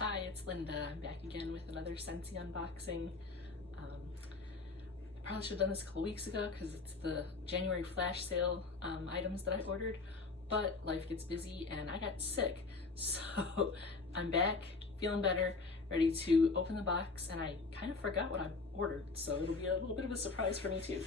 Hi, it's Linda. I'm back again with another Scentsy unboxing. I probably should have done this a couple weeks ago because it's the January flash sale items that I ordered, but life gets busy and I got sick. So I'm back, feeling better, ready to open the box, and I kind of forgot what I ordered, so it'll be a little bit of a surprise for me too.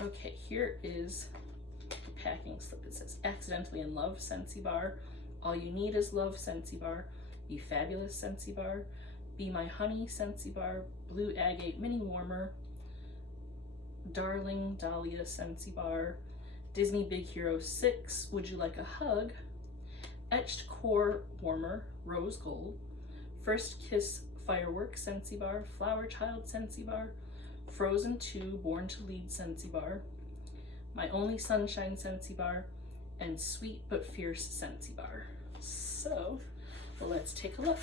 Okay, here is the packing slip. It says, "Accidentally in Love Scentsy Bar. All you need is love Scentsy Bar. Be fabulous Scentsy Bar. Be my honey Scentsy Bar. Blue agate mini warmer. Darling Dahlia Scentsy Bar. Disney Big Hero 6. Would you like a hug? Etched core warmer, rose gold. First kiss fireworks Scentsy Bar. Flower child Scentsy Bar. Frozen 2 Born to Lead Scentsy Bar, My Only Sunshine Scentsy Bar, and Sweet But Fierce Scentsy Bar." So let's take a look.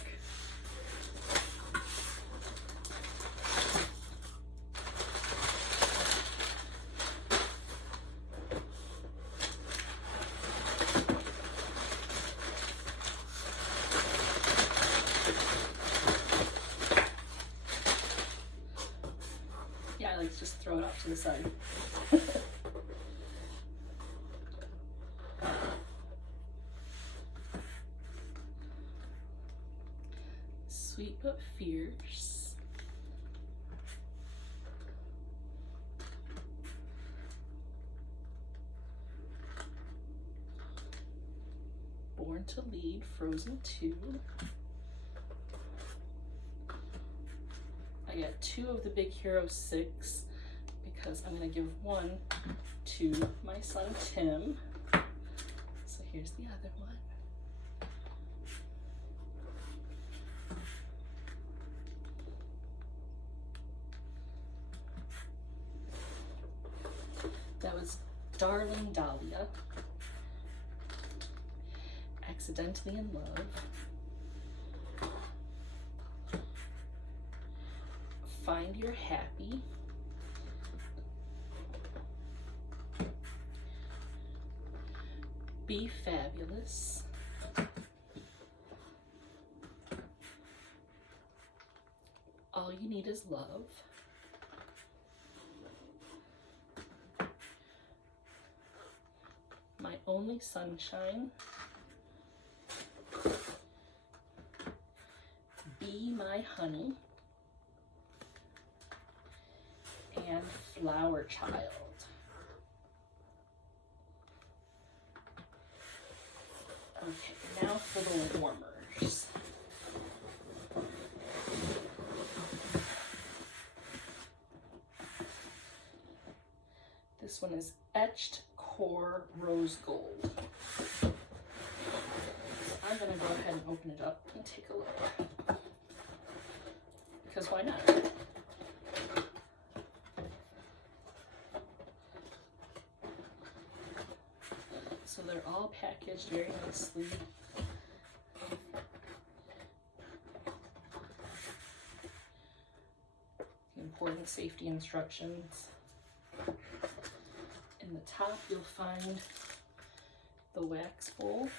I like to just throw it off to the side. Sweet but fierce. Born to Lead, Frozen 2. I got 2 of the Big Hero 6 because I'm going to give one to my son Tim. So here's the other one. That was Darling Dahlia. Accidentally in Love. Find Your Happy. Be Fabulous. All You Need Is Love. My Only Sunshine. Be My Honey. And Flower Child. Okay, now for the warmers. This one is Etched Core Rose Gold. So I'm going to go ahead and open it up and take a look. Because why not? So they're all packaged very nicely. The important safety instructions. In the top, you'll find the wax bowl.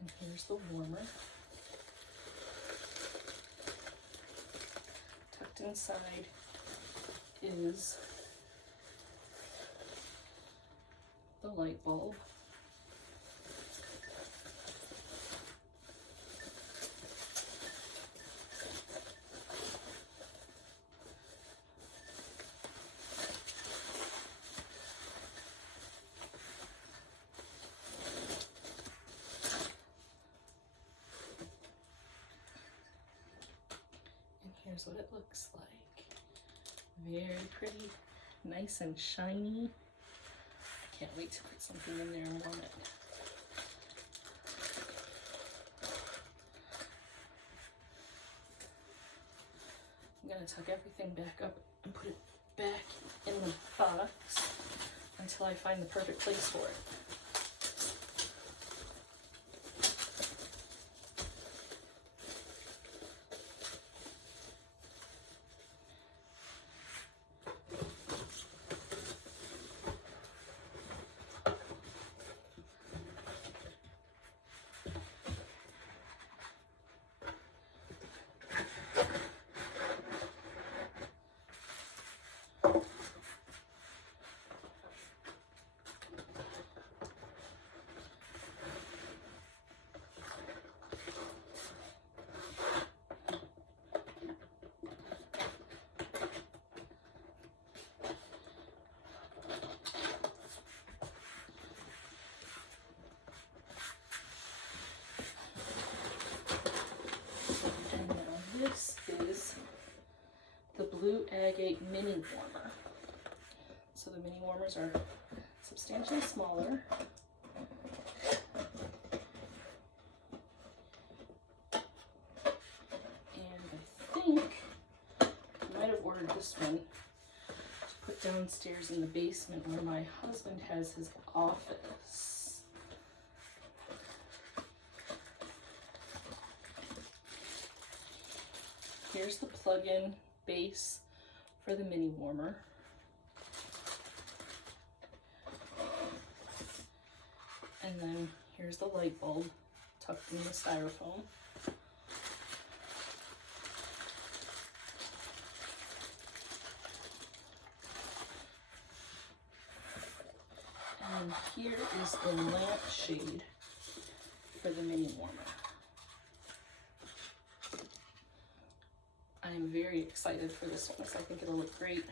And here's the warmer. Tucked inside is the light bulb. here's what it looks like. Very pretty, nice and shiny. I can't wait to put something in there and warm it. I'm gonna tuck everything back up and put it back in the box until I find the perfect place for it. This is the Blue Agate Mini Warmer. So the mini warmers are substantially smaller. And I think I might have ordered this one to put downstairs in the basement where my husband has his office. Here's the plug-in base for the mini warmer. And then here's the light bulb tucked in the styrofoam. And here is the lampshade for the mini warmer. I'm very excited for this one, so I think it'll look great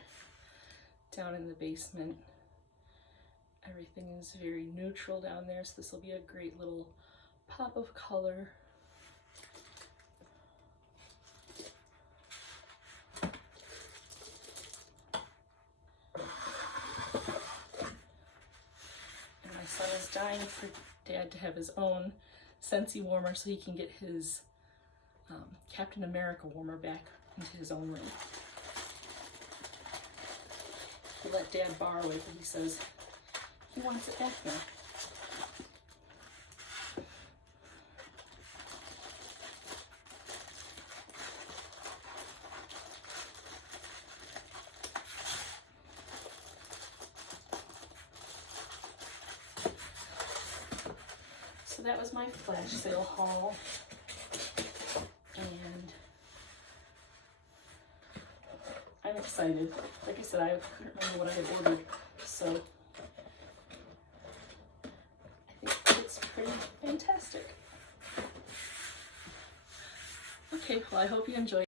down in the basement. Everything is very neutral down there, so this will be a great little pop of color. And my son is dying for Dad to have his own Scentsy warmer so he can get his Captain America warmer back into his own room. He let Dad borrow it, but he says he wants it back now. So that was my flash sale haul. And I'm excited. Like I said, I couldn't remember what I had ordered, so I think it's pretty fantastic. Okay, well, I hope you enjoyed.